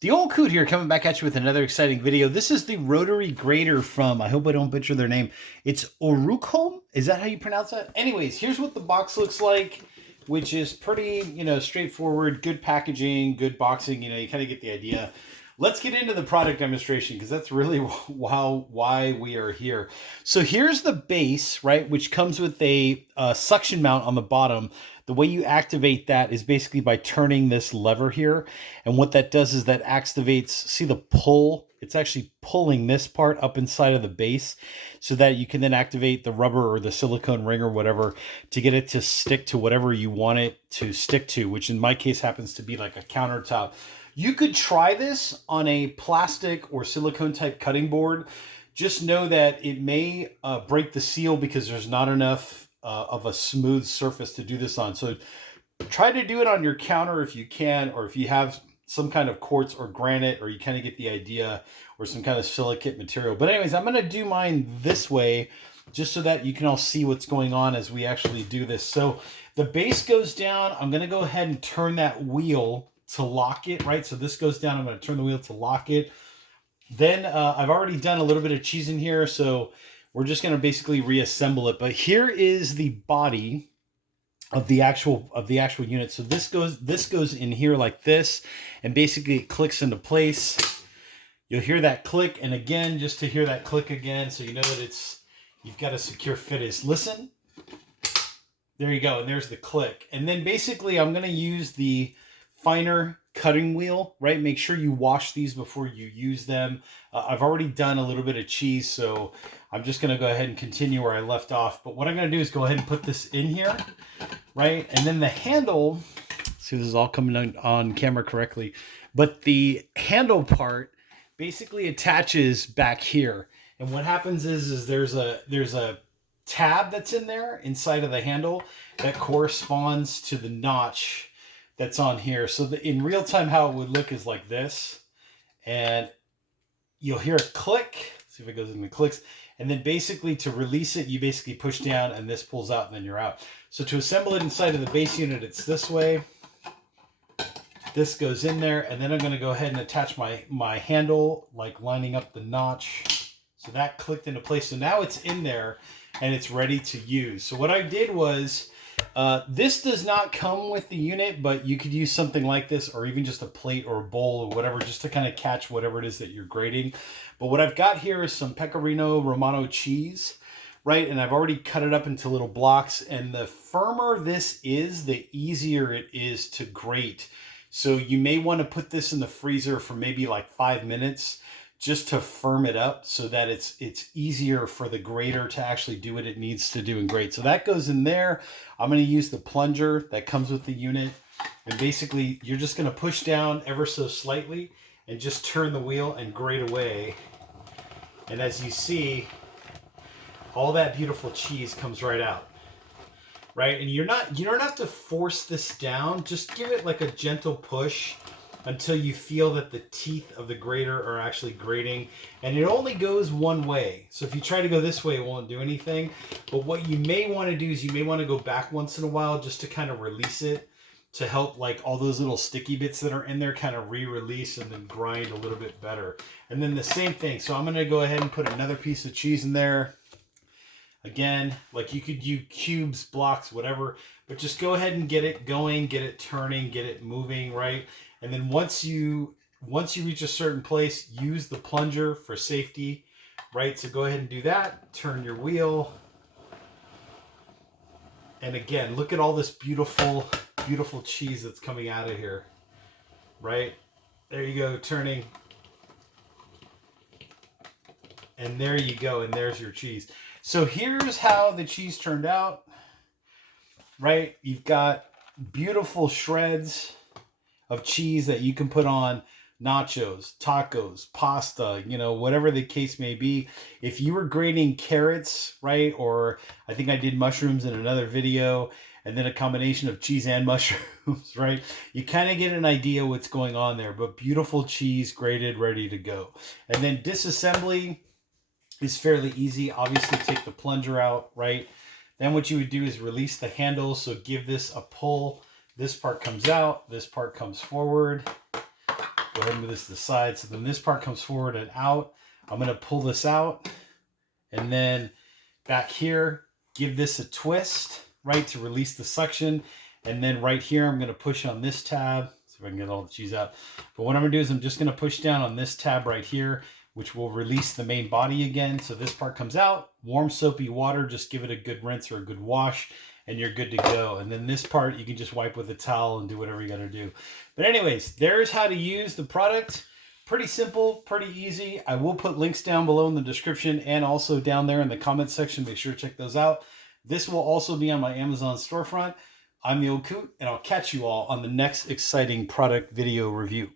The old coot here coming back at you with another exciting video. This is the Rotary Grater from, I hope I don't butcher their name. It's OurOkHome? Is that how you pronounce that? Anyways, here's what the box looks like, which is pretty, straightforward, good packaging, good boxing, you kind of get the idea. Let's get into the product demonstration because that's really why we are here. So here's the base, right, which comes with a suction mount on the bottom. The way you activate that is basically by turning this lever here. And what that does is that activates, see the pull? It's actually pulling this part up inside of the base so that you can then activate the rubber or the silicone ring or whatever to get it to stick to whatever you want it to stick to, which in my case happens to be like a countertop. You could try this on a plastic or silicone type cutting board. Just know that it may break the seal because there's not enough of a smooth surface to do this on. So try to do it on your counter if you can, or if you have some kind of quartz or granite, or you kind of get the idea, or some kind of silicate material. But anyways, I'm going to do mine this way just so that you can all see what's going on as we actually do this. So the base goes down. I'm going to go ahead and turn that wheel to lock it, right? So this goes down. I'm going to turn the wheel to lock it. Then I've already done a little bit of cheese in here, so we're just going to basically reassemble it. But here is the body of the actual unit. So this goes in here like this, and basically it clicks into place. You'll hear that click, and again, just to hear that click again, so you know that you've got a secure fit. Is listen. There you go, and there's the click. And then basically I'm going to use the finer cutting wheel, right? Make sure you wash these before you use them. I've already done a little bit of cheese, so I'm just going to go ahead and continue where I left off. But what I'm going to do is go ahead and put this in here, right? And then the handle, see, this is all coming on camera correctly, but the handle part basically attaches back here. And what happens is there's a tab that's in there inside of the handle that corresponds to the notch that's on here. So in real time, how it would look is like this, and you'll hear a click. See if it goes in the clicks. And then basically to release it, you basically push down and this pulls out and then you're out. So to assemble it inside of the base unit, it's this way. This goes in there, and then I'm going to go ahead and attach my handle, like lining up the notch. So that clicked into place. So now it's in there and it's ready to use. So what I did was, this does not come with the unit, but you could use something like this, or even just a plate or a bowl or whatever, just to kind of catch whatever it is that you're grating. But what I've got here is some Pecorino Romano cheese, right? And I've already cut it up into little blocks. And the firmer this is, the easier it is to grate. So you may want to put this in the freezer for maybe like 5 minutes just to firm it up so that it's easier for the grater to actually do what it needs to do and grate. So that goes in there. I'm going to use the plunger that comes with the unit. And basically, you're just going to push down ever so slightly and just turn the wheel and grate away. And as you see, all that beautiful cheese comes right out. Right? And you don't have to force this down. Just give it like a gentle push until you feel that the teeth of the grater are actually grating. And it only goes one way. So if you try to go this way, it won't do anything. But what you may want to do is you may want to go back once in a while just to kind of release it, to help like all those little sticky bits that are in there kind of re-release and then grind a little bit better. And then the same thing. So I'm going to go ahead and put another piece of cheese in there. Again, like you could use cubes, blocks, whatever, but just go ahead and get it going, get it turning, get it moving, right? And then once you reach a certain place, use the plunger for safety, right? So go ahead and do that. Turn your wheel. And again, look at all this beautiful, beautiful cheese that's coming out of here, right? There you go, turning. And there you go, and there's your cheese. So here's how the cheese turned out, right? You've got beautiful shreds of cheese that you can put on nachos, tacos, pasta, whatever the case may be. If you were grating carrots, right? Or I think I did mushrooms in another video, and then a combination of cheese and mushrooms, right? You kind of get an idea what's going on there, but beautiful cheese grated, ready to go. And then disassembly is fairly easy. Obviously take the plunger out, right? Then what you would do is release the handle. So give this a pull. This part comes out, this part comes forward. Go ahead and move this to the side. So then this part comes forward and out. I'm going to pull this out. And then back here, give this a twist, right, to release the suction. And then right here, I'm going to push on this tab. See if I can get all the cheese out. But what I'm going to do is I'm just going to push down on this tab right here, which will release the main body again. So this part comes out. Warm soapy water, just give it a good rinse or a good wash, and you're good to go. And then this part, you can just wipe with a towel and do whatever you got to do. But anyways, there's how to use the product. Pretty simple, pretty easy. I will put links down below in the description and also down there in the comments section. Make sure to check those out. This will also be on my Amazon storefront. I'm the Old Coot, and I'll catch you all on the next exciting product video review.